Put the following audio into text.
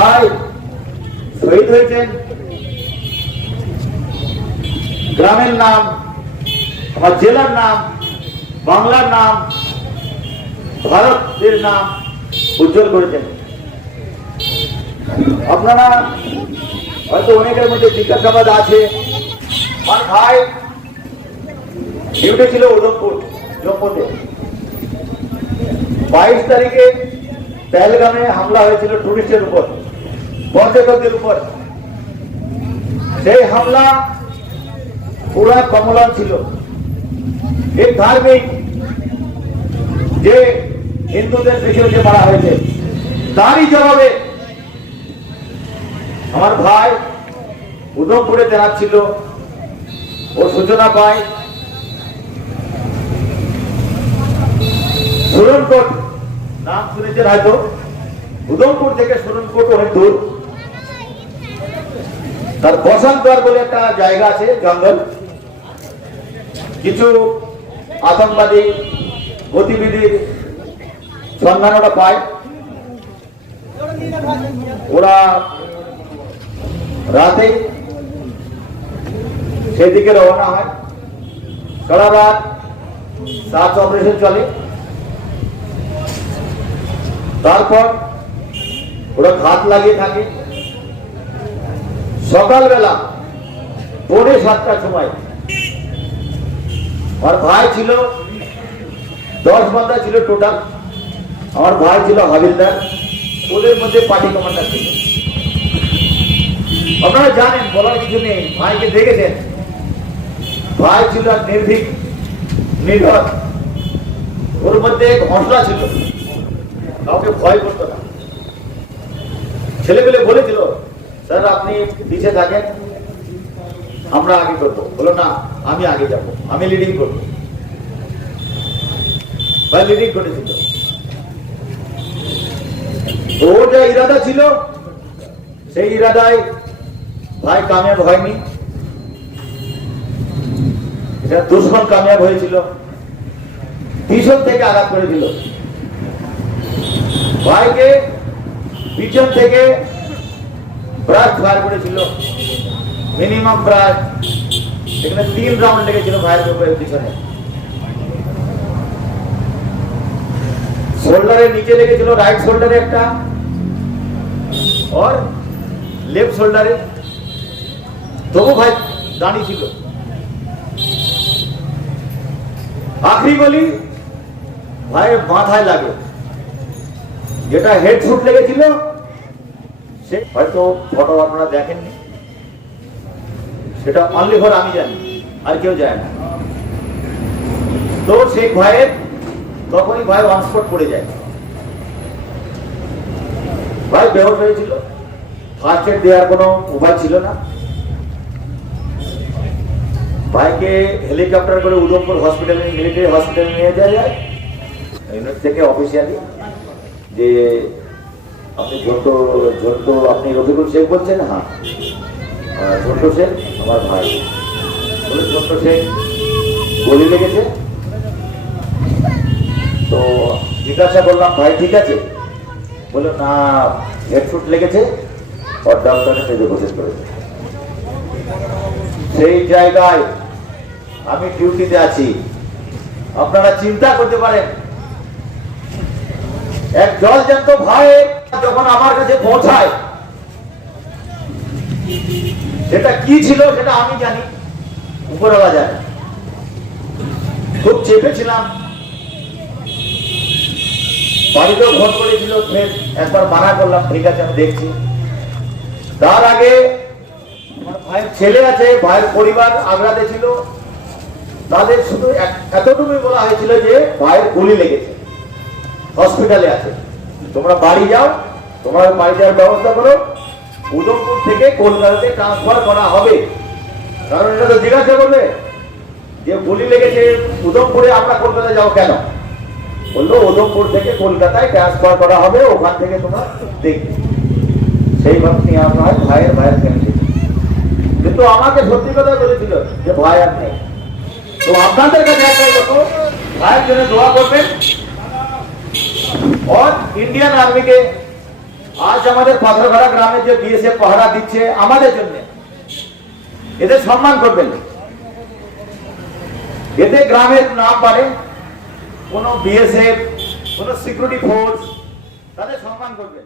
ভাই, শহীদ হয়েছেন। গ্রামের নাম, আমার জেলার নাম, বাংলার নাম, ভারতের নাম উজ্জ্বল করেছেন। আপনারা হয়তো অনেকের মধ্যে জিজ্ঞাসাবাদ আছে, আমার ভাই ডিউটি ছিল উদমপুর জম্মুতে বাইশ তারিখে পেহেলগামে হামলা হয়েছিল টুরিস্টের উপর। পর্যটকদের উপর। সেই হামলা পুরা কমলা ছিল। এই ধার্মিক যে হিন্দুদের পিছনে মারা হয়েছে, তারই জবাবে আমার ভাই উদমপুরে ছিল। ও সূচনা পায়। সুরনকোট, নাম শুনেছেন হয়তো। উদমপুর থেকে সুরনকোট অনেক দূর। তার বসন্তর বলে একটা জায়গা আছে, জঙ্গল। কিছু আতঙ্কবাদী গতিবিধির সন্ধান ওরা পায়। ওরা রাতে সেদিকে রওনা হয়। সারা রাত সার্চ অপারেশন চলে। তারপর ওরা ঘাত লাগিয়ে থাকে। সকালবেলা, পৌনে সাতটার সময়। আমার ভাই ছিল, দশ বান্দা ছিল টোটাল আমার ভাই ছিল হাবিলদার। ওদের মধ্যে পার্টি কমান্ডার ছিল। আপনারা জানেন, বলার কিছু নেই, ভাইকে দেখেছেন? ভাই ছিল নির্ভীক নির্ভর ওর মধ্যে এক হসলা ছিল। কাউকে ভয় করতো না। ছেলেপেলে বলেছিল স্যার, আপনি পিছিয়ে থাকেন। আমরা আগে করব। বলো না, আমি আগে যাব। আমি লিডিং লিডিং করেছিল। ওর যা ইরাদা ছিল, সেই ইরাদায় ভাই কামিয়াব হয়নি। এটা দুশ্মন কামিয়াব হয়েছিল। পিছন থেকে আঘাত করেছিল। ভাইকে পিছন থেকে ব্রাশ ফায়ার করেছিল। মিনিমাম প্রায় এখানে তিন রাউন্ড লেগেছিল ভাইয়ের উপরে পিছনে। শোল্ডারের নিচে লেগেছিল রাইট শোল্ডারে একটা। और লেফট শোল্ডারে তবু ভাই দাঁড়িয়ে ছিল। আখরি গলি ভাইয়ের মাথায় লাগে। যেটা হেড শুট লেগেছিল সে হয়তো ফটো আপনারা দেখেননি। সেটা অনলি ফর আমি জানি, আর কেউ যায় না। তো সেই ভাইয়ের তখনই ভাই অন স্পট পড়ে যায়। ভাই বেহস হয়েছিল। ফার্স্ট এড দেওয়ার কোনো উপায় ছিল না। ভাইকে হেলিকপ্টার করে উদমপুর হসপিটালে মিলিটারি হসপিটালে নিয়ে যাওয়া যায়। ইউনিট থেকে অফিসিয়ালি যে ঝন্ট ঝন্ট আপনি রফিকুল শেখ বলছেন? হ্যাঁ। শেখ, আমার ভাই। শেখ। লেগেছে? তো জিজ্ঞাসা করলাম, ভাই, ঠিক আছে? বলল, না হেডফুট লেগেছে ওর ডাক্তারে করেছে সেই জায়গায় আমি ডিউটিতে আছি। আপনারা চিন্তা করতে পারেন, এক জল জ্যান্ত ভাই যখন আমার কাছে পৌঁছায়, সেটা কি ছিল সেটা আমি জানি। উপরওয়ালা জানে খুব চেপেছিলাম বাড়িতেও ফোন করেছিল ফের একবার মানা করলাম, ঠিক আছে, আমি দেখছি। তার আগে ভাইয়ের ছেলে আছে, ভাইয়ের পরিবার আগ্রাতে ছিল। তাদের শুধু এতটুকুই বলা হয়েছিল যে ভাইয়ের গুলি লেগেছে, হসপিটালে আছে। তোমরা বাড়ি যাও, তোমরা বাড়ি যাওয়ার ব্যবস্থা করো। উদমপুর থেকে কলকাতাতে ট্রান্সফার করা হবে। কারণ এটা তো জিজ্ঞাসা করবে যে গুলি লেগেছে উদমপুরে আমরা কলকাতায় যাও কেন? বলল উদমপুর থেকে কলকাতায় ট্রান্সফার করা হবে, ওখান থেকে তোমরা দেখবে। সেইভাবে নিয়ে আসা হয় ভাইয়ের ভাইয়ের ফ্যামিলি কিন্তু আমাকে সত্যি কথা বলেছিল যে ভাই আর তো আপনাদের কাছে একটাই কথা, ভাইয়ের জন্য দোয়া করবেন। ইন্ডিয়ান আর্মিকে আজ আমাদের পাথরঘাড়া গ্রামে যে বিএসএফ পাহারা দিচ্ছে আমাদের জন্য, এদের সম্মান করবেন এতে গ্রামের নাম পারে কোনো বিএসএফ কোনো সিকিউরিটি ফোর্স তাদের সম্মান করবেন